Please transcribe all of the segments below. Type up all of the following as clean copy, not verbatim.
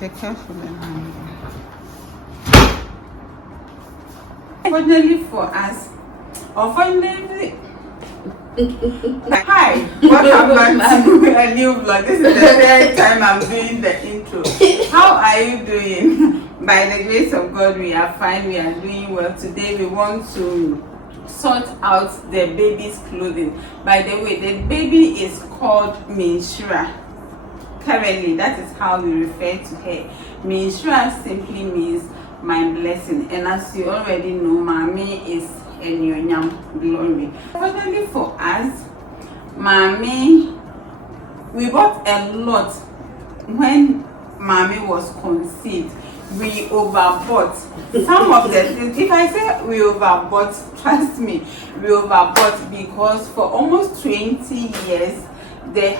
Be careful and handle. Fortunately for us, unfortunately, hi, welcome back to a new vlog. This is the third time I'm doing the intro. How are you doing? By the grace of God, we are fine. We are doing well. Today, we want to sort out the baby's clothing. By the way, the baby is called Minshira. Currently, that is how we refer to her. Minshira simply means my blessing, and as you already know, Mami is Enyonyam glory. Fortunately for us, Mami, we bought a lot when Mami was conceived. We overbought some of the things. If I say we overbought, trust me, we overbought because for almost 20 years there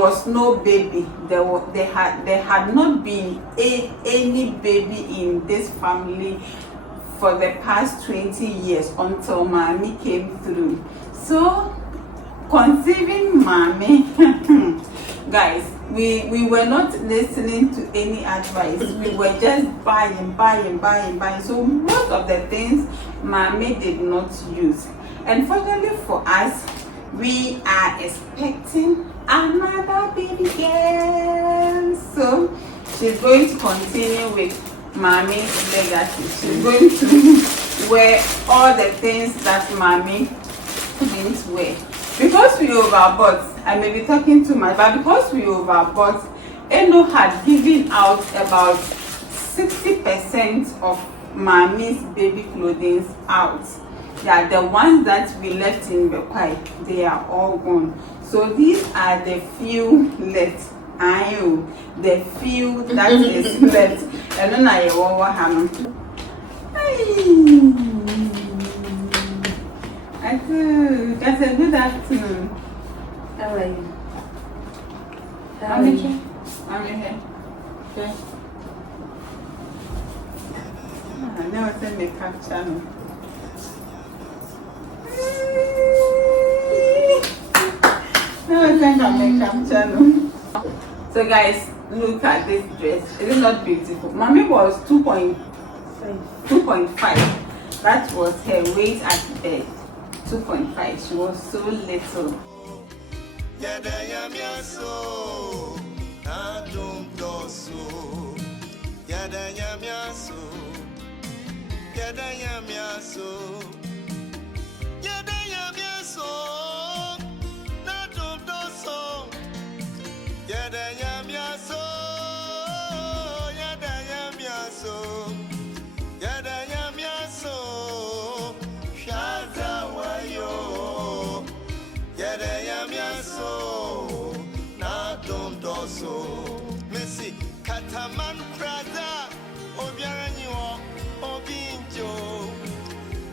was no baby. There had not been any baby in this family for the past 20 years until Mami came through. So conceiving Mami, guys, we were not listening to any advice. We were just buying. So most of the things Mami did not use. And fortunately for us, we are expecting another baby girl. So she's going to continue with Mami's legacy. She's going to wear all the things that Mami didn't wear. Because we overbought, I may be talking too much, but because we overbought, Eno had given out about 60% of Mami's baby clothing out. Yeah, the ones that we left in Bekwai, they are all gone. So these are the few left. The few that is left. And then I will have that's a good afternoon. How are you? I'm here. Okay. Now it's a makeup channel. Now it's a makeup channel. So guys, look at this dress. Is it not beautiful? Mami was 2.5. That was her weight at bed. 2.5. She was so little. Missy, Kataman Prada, Obianyo, Obinjo,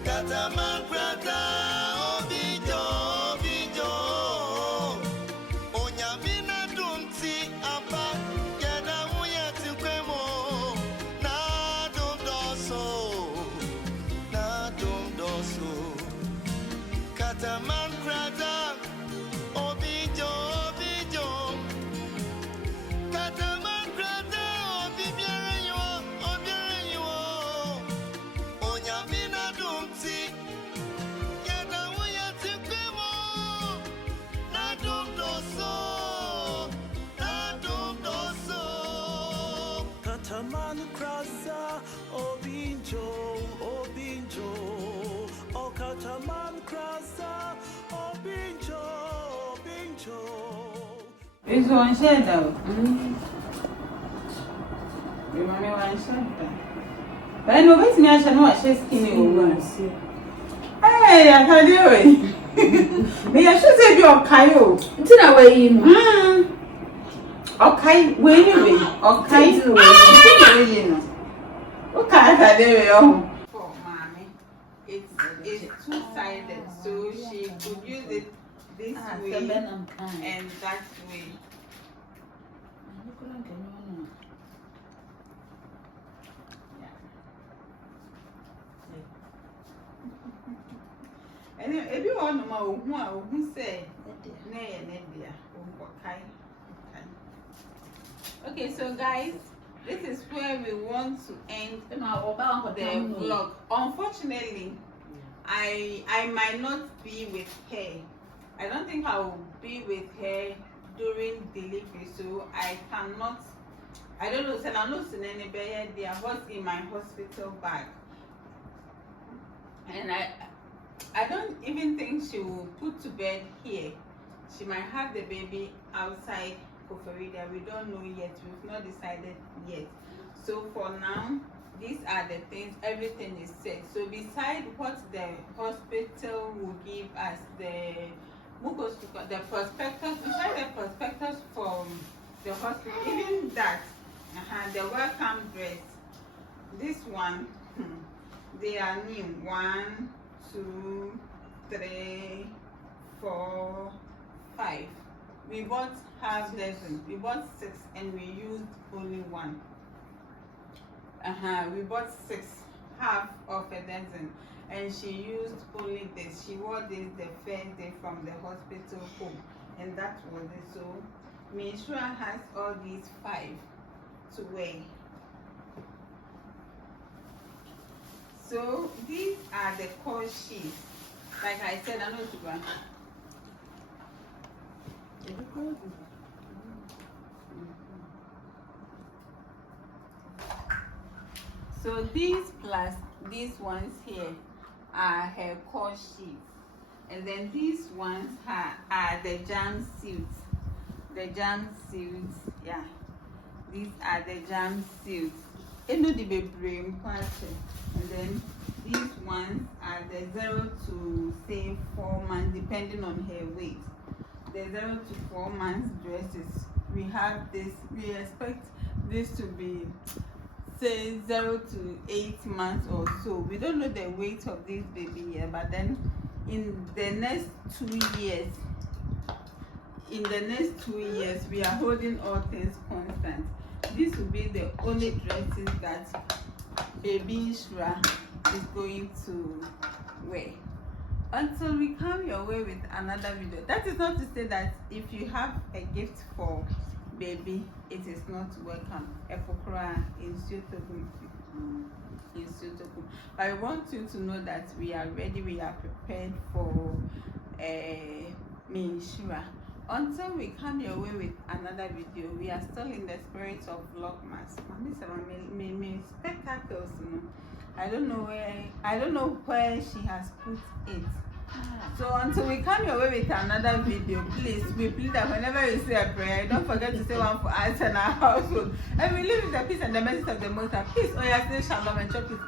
Kataman Prada, Obinjo, Onyamina Dunti, Abba, Yada Muyati Quemo, Nadum Doso, Kataman Prada, Obinjo. Kataman krasa, Obinjo, O Kataman krasa, Obinjo. It's one shade though. You want me one shade? But I know what's me, I shall know she's skinny woman. Hey, I can do it. Me, I should say you're Kayo. It's in a way, you know. Okay, wait a minute. Okay, you know. Okay, I can do it. For Mami, it's two-sided, so she could use it this way and that way. And if you want to know who say, nay, okay. Okay, so guys, this is where we want to end Ẹ máa ọba àwọn the ọ̀tá ń lò. vlog. Unfortunately, I might not be with her. I don't think I will be with her during delivery, so I cannot. I don't know. Said I'm not seeing anybody. They are what's in my hospital bag, and I don't even think she will put to bed here. She might have the baby outside Kofarida. We don't know yet. We've not decided yet. So for now, these are the things. Everything is set. So beside what the hospital will give us, the prospectus, beside the prospectus from the hospital, even that, the welcome dress. This one, they are new. 1, 2, 3, 4, 5. We bought half dozen. We bought 6 and we used only 1. We bought 6, half of a dozen, and she used only this. She wore this the first day from the hospital home, and that was it. So Mishra has all these 5 to wear. So these are the call sheets. Like I said, I know to go. So these plus these ones here are her call sheets, and then these ones are the jam suits. The jam suits, yeah. These are the jam suits. And then these ones are the 0 to say 4 months, depending on her weight. The 0 to 4 months dresses. We have this. We expect this to be say 0 to 8 months or so. We don't know the weight of this baby yet, but then in the next 2 years, we are holding all things constant. This will be the only dresses that baby Shra is going to wear until we come your way with another video. That is not to say that if you have a gift for baby, it is not welcome. Epokra in Sutokum. But I want you to know that we are ready, we are prepared for Minshira. Until we come your way with another video, we are still in the spirit of Vlogmas. Spectacles. I don't know where she has put it. So until we come your way with another video, please, we please that whenever you say a prayer, don't forget to say one for us and our household. And we live in the peace and the mercy of the Most High. Peace, oh yes, shalom and chop it.